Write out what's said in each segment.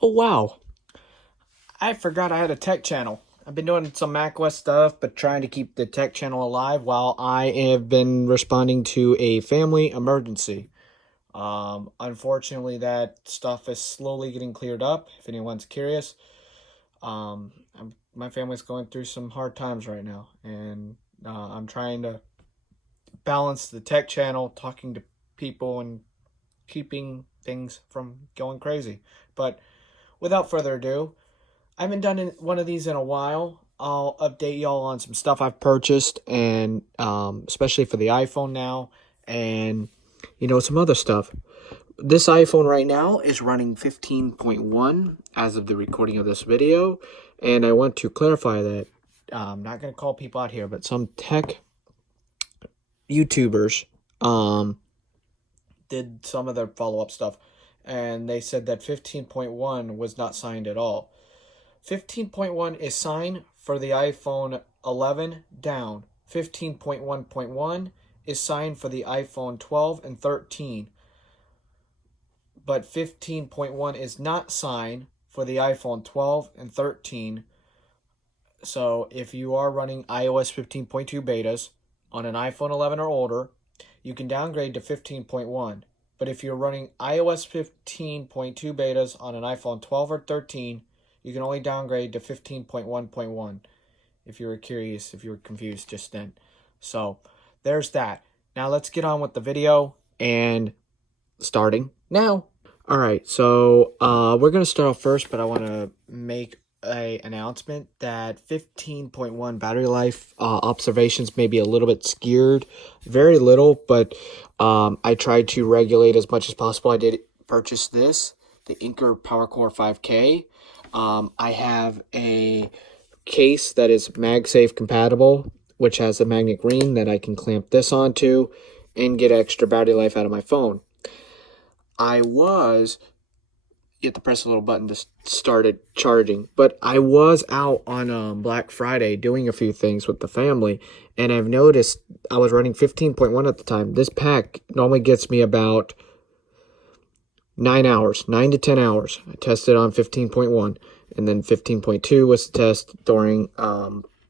Oh wow, I forgot I had a tech channel. I've been doing some macOS stuff, but trying to keep the tech channel alive while I have been responding to a family emergency. Unfortunately, that stuff is slowly getting cleared up. If anyone's curious, my family's going through some hard times right now, and I'm trying to balance the tech channel, talking to people, and keeping things from going crazy. But without further ado, I haven't done one of these in a while. I'll update y'all on some stuff I've purchased, and especially for the iPhone now, and some other stuff. This iPhone right now is running 15.1 as of the recording of this video, and I want to clarify that I'm not going to call people out here, but some tech YouTubers did some of their follow-up stuff, and they said that 15.1 was not signed at all. 15.1 is signed for the iPhone 11 down. 15.1.1 is signed for the iPhone 12 and 13. But 15.1 is not signed for the iPhone 12 and 13. So if you are running iOS 15.2 betas on an iPhone 11 or older, you can downgrade to 15.1. But if you're running iOS 15.2 betas on an iPhone 12 or 13, you can only downgrade to 15.1.1 if you were curious, if you were confused just then. So there's that. Now let's get on with the video, and starting now. All right, so we're going to start off first, but I want to make a announcement that 15.1 battery life observations may be a little bit skewed. Very little, but I tried to regulate as much as possible. I did purchase this, the Inker PowerCore 5K. I have a case that is MagSafe compatible, which has a magnet ring that I can clamp this onto and get extra battery life out of my phone. You have to press a little button to start it charging, but I was out on Black Friday doing a few things with the family, and I've noticed I was running 15.1 at the time. This pack normally gets me about 9 hours, 9 to 10 hours. I tested on 15.1, and then 15.2 was the test during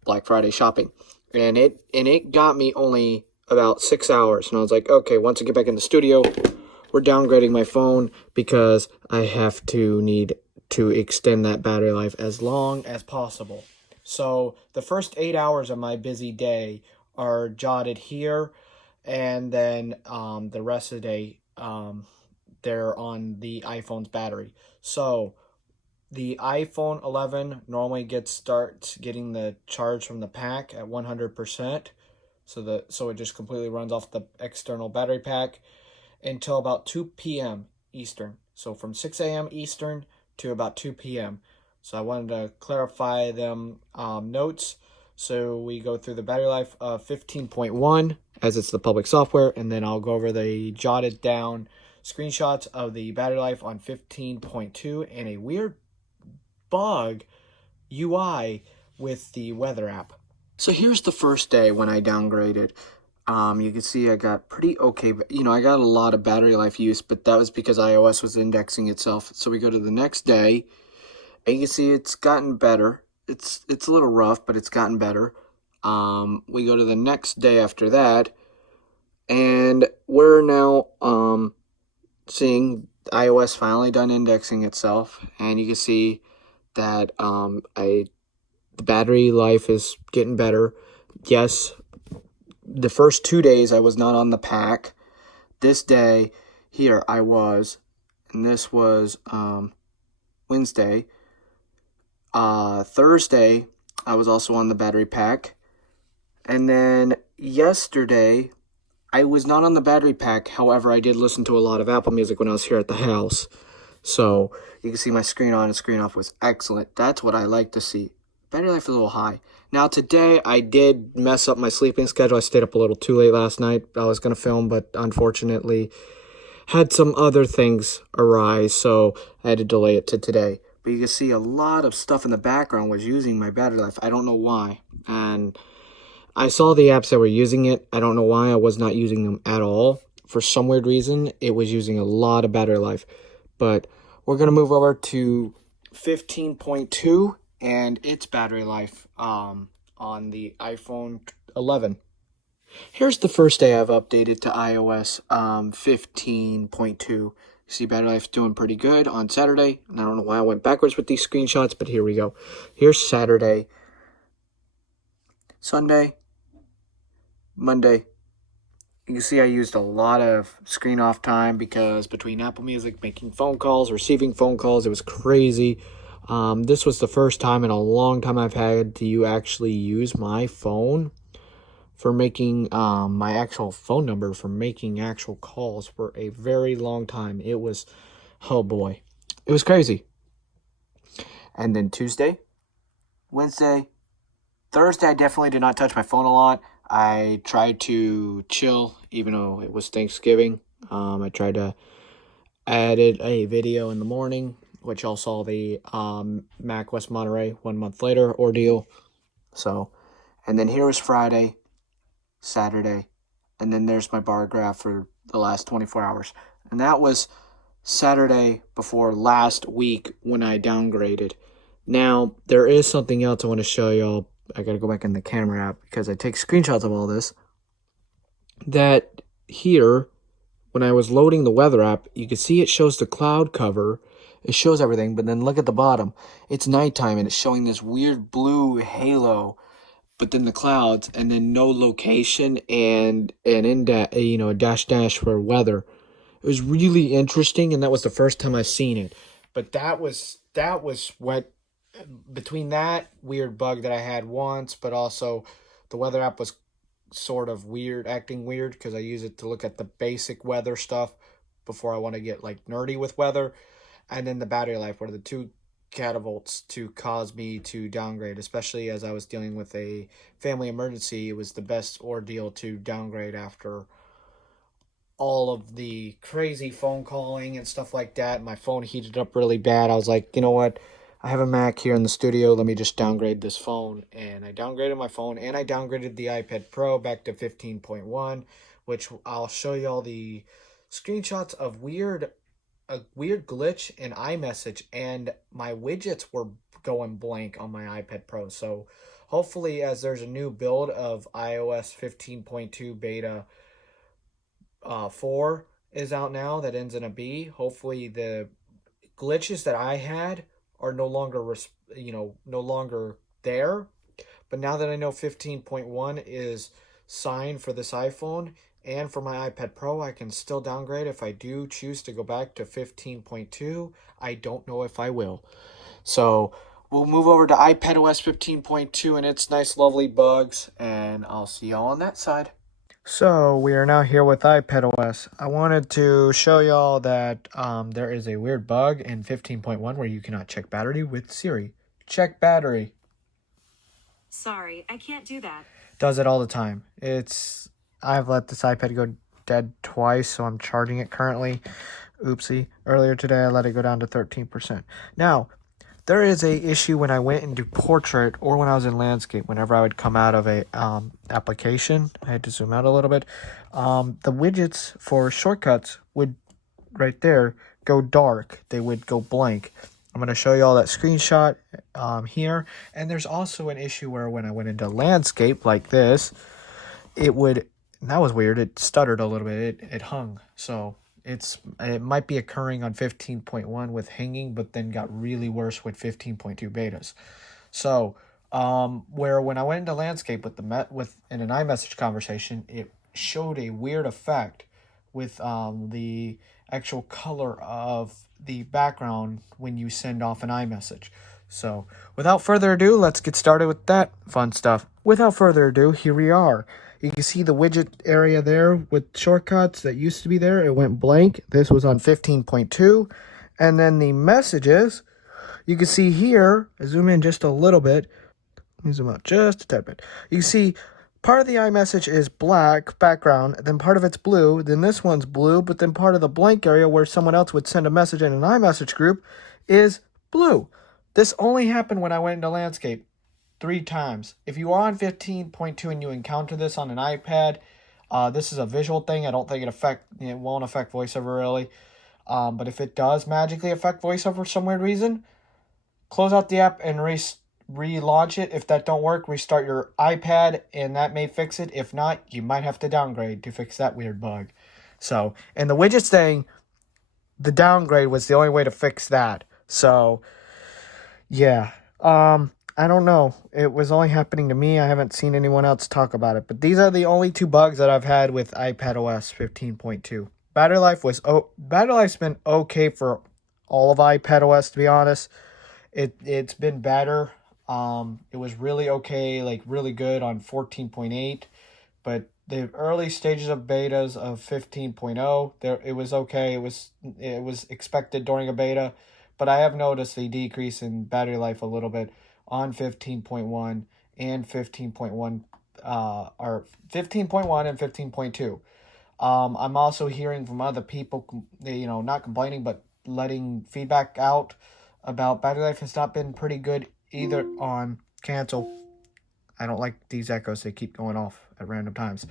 Black Friday shopping. And it got me only about 6 hours. And I was like, okay, once I get back in the studio, we're downgrading my phone because I have to need to extend that battery life as long as possible. So the first 8 hours of my busy day are jotted here, and then the rest of the day, they're on the iPhone's battery. So the iPhone 11 normally starts getting the charge from the pack at 100%. So it just completely runs off the external battery pack until about 2 p.m. Eastern. So from 6 a.m. Eastern to about 2 p.m. So I wanted to clarify them notes. So we go through the battery life of 15.1 as it's the public software, and then I'll go over the jotted down screenshots of the battery life on 15.2 and a weird bug UI with the weather app. So here's the first day when I downgraded. You can see I got pretty okay, I got a lot of battery life use, but that was because iOS was indexing itself. So we go to the next day, and you can see it's gotten better. It's a little rough, but it's gotten better. We go to the next day after that, and we're now seeing iOS finally done indexing itself, and you can see that the battery life is getting better. Yes, the first 2 days I was not on the pack. This day here I was, and this was Wednesday. Thursday I was also on the battery pack, and then yesterday I was not on the battery pack. However, I did listen to a lot of Apple Music when I was here at the house. So you can see my screen on and screen off was excellent. That's what I like to see. Battery life is a little high. Now today I did mess up my sleeping schedule. I stayed up a little too late last night. I was going to film, but unfortunately had some other things arise, so I had to delay it to today. But you can see a lot of stuff in the background was using my battery life. I don't know why. And I saw the apps that were using it. I don't know why I was not using them at all. For some weird reason, it was using a lot of battery life. But we're going to move over to 15.2 and its battery life on the iPhone 11. Here's the first day I've updated to iOS 15.2. See, battery life's doing pretty good on Saturday. And I don't know why I went backwards with these screenshots, but here we go. Here's Saturday, Sunday, Monday. You can see I used a lot of screen off time because between Apple Music, making phone calls, receiving phone calls, it was crazy. This was the first time in a long time I've had to actually use my phone for making my actual phone number for making actual calls for a very long time. It was, oh boy, it was crazy. And then Tuesday, Wednesday, Thursday, I definitely did not touch my phone a lot. I tried to chill, even though it was Thanksgiving. I tried to edit a video in the morning, which y'all saw the Mac West Monterey 1 month later ordeal. So, and then here was Friday, Saturday, and then there's my bar graph for the last 24 hours. And that was Saturday before last week when I downgraded. Now, there is something else I want to show y'all. I got to go back in the camera app because I take screenshots of all this. That here, when I was loading the weather app, you can see it shows the cloud cover. It shows everything, but then look at the bottom. It's nighttime and it's showing this weird blue halo, but then the clouds, and then no location and a dash for weather. It was really interesting, and that was the first time I've seen it. But that was what, between that weird bug that I had once, but also the weather app was sort of acting weird because I use it to look at the basic weather stuff before I want to get like nerdy with weather. And then the battery life were the two catapults to cause me to downgrade, especially as I was dealing with a family emergency. It was the best ordeal to downgrade after all of the crazy phone calling and stuff like that. My phone heated up really bad. I was like, you know what? I have a Mac here in the studio. Let me just downgrade this phone. And I downgraded my phone, and I downgraded the iPad Pro back to 15.1, which I'll show you all the screenshots of a weird glitch in iMessage, and my widgets were going blank on my iPad Pro. So hopefully, as there's a new build of iOS 15.2 beta 4 is out now that ends in a B, hopefully the glitches that I had are no longer there. But now that I know 15.1 is signed for this iPhone and for my iPad Pro, I can still downgrade if I do choose to go back to 15.2. I don't know if I will. So we'll move over to iPadOS 15.2 and its nice lovely bugs, and I'll see y'all on that side. So we are now here with iPadOS. I wanted to show y'all that there is a weird bug in 15.1 where you cannot check battery with Siri. Check battery. Sorry, I can't do that. Does it all the time. I've let this iPad go dead twice, so I'm charging it currently. Oopsie. Earlier today, I let it go down to 13%. Now, there is a issue when I went into portrait or when I was in landscape. Whenever I would come out of a application, I had to zoom out a little bit. The widgets for shortcuts would, right there, go dark. They would go blank. I'm going to show you all that screenshot here. And there's also an issue where when I went into landscape like this, it would, and that was weird, it stuttered a little bit. It hung. So it might be occurring on 15.1 with hanging, but then got really worse with 15.2 betas. So where when I went into landscape in an iMessage conversation, it showed a weird effect with the actual color of the background when you send off an iMessage. So without further ado, let's get started with that fun stuff. Without further ado, here we are. You can see the widget area there with shortcuts that used to be there. It went blank. This was on 15.2. And then the messages, you can see here, I zoom in just a little bit. Let me zoom out just a tad bit. You can see part of the iMessage is black background, then part of it's blue, then this one's blue, but then part of the blank area where someone else would send a message in an iMessage group is blue. This only happened when I went into landscape 3 times. If you are on 15.2 and you encounter this on an iPad, this is a visual thing. I don't think it won't affect voiceover really. But if it does magically affect VoiceOver for some weird reason, close out the app and relaunch it. If that don't work, restart your iPad and that may fix it. If not, you might have to downgrade to fix that weird bug. So, and the widget's saying the downgrade was the only way to fix that. So, yeah. I don't know. It was only happening to me. I haven't seen anyone else talk about it. But these are the only two bugs that I've had with iPadOS 15.2. Battery life's been okay for all of iPadOS, to be honest. It's been better. It was really okay, like really good on 14.8, but the early stages of betas of 15.0, there it was okay. It was expected during a beta, but I have noticed a decrease in battery life a little bit on 15.1 and 15.1 or 15.1 and 15.2. I'm also hearing from other people, not complaining, but letting feedback out about battery life has not been pretty good either on cancel. I don't like these echoes. They keep going off at random times.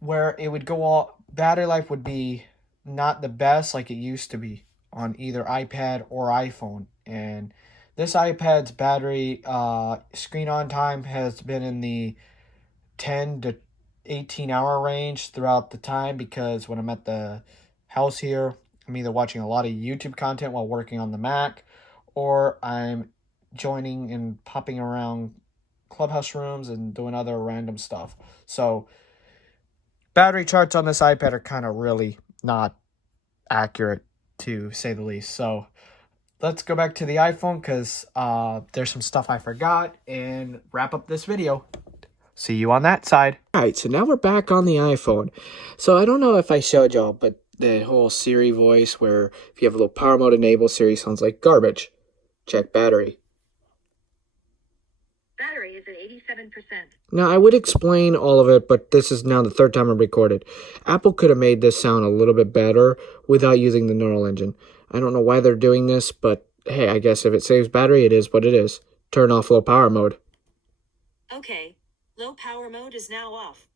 Where it would go all, battery life would be not the best like it used to be on either iPad or iPhone. And this iPad's battery screen on time has been in the 10 to 18 hour range throughout the time, because when I'm at the house here, I'm either watching a lot of YouTube content while working on the Mac, or I'm joining and popping around Clubhouse rooms and doing other random stuff. So battery charts on this iPad are kind of really not accurate, to say the least. So let's go back to the iPhone, because there's some stuff I forgot, and wrap up this video. See you on that side. Alright, so now we're back on the iPhone. So I don't know if I showed y'all, but the whole Siri voice, where if you have a low power mode enabled, Siri sounds like garbage. Check battery. Battery is at 87%. Now, I would explain all of it, but this is now the third time I've recorded. Apple could have made this sound a little bit better without using the neural engine. I don't know why they're doing this, but hey, I guess if it saves battery, it is what it is. Turn off low power mode. Okay, low power mode is now off.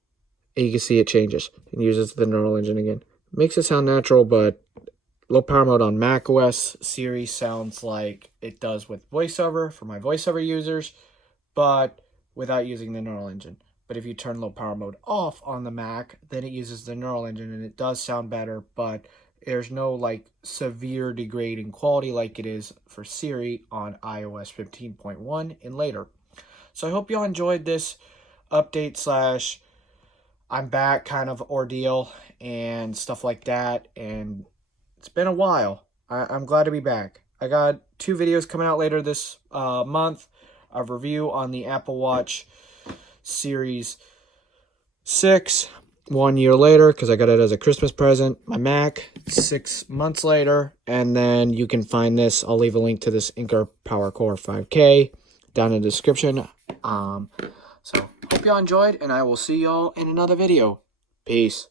And you can see it changes and uses the neural engine again. Makes it sound natural, but low power mode on macOS Siri sounds like it does with VoiceOver for my VoiceOver users, but without using the neural engine. But if you turn low power mode off on the Mac, then it uses the neural engine and it does sound better, but there's no like severe degrading quality like it is for Siri on iOS 15.1 and later. So I hope y'all enjoyed this update slash I'm back kind of ordeal and stuff like that. And it's been a while. I'm glad to be back. I got 2 videos coming out later this month. A review on the Apple Watch Series 6 1 year later, because I got it as a Christmas present. My Mac 6 months later. And then you can find this. I'll leave a link to this Anker Power Core 5K down in the description. So hope y'all enjoyed, and I will see y'all in another video. Peace.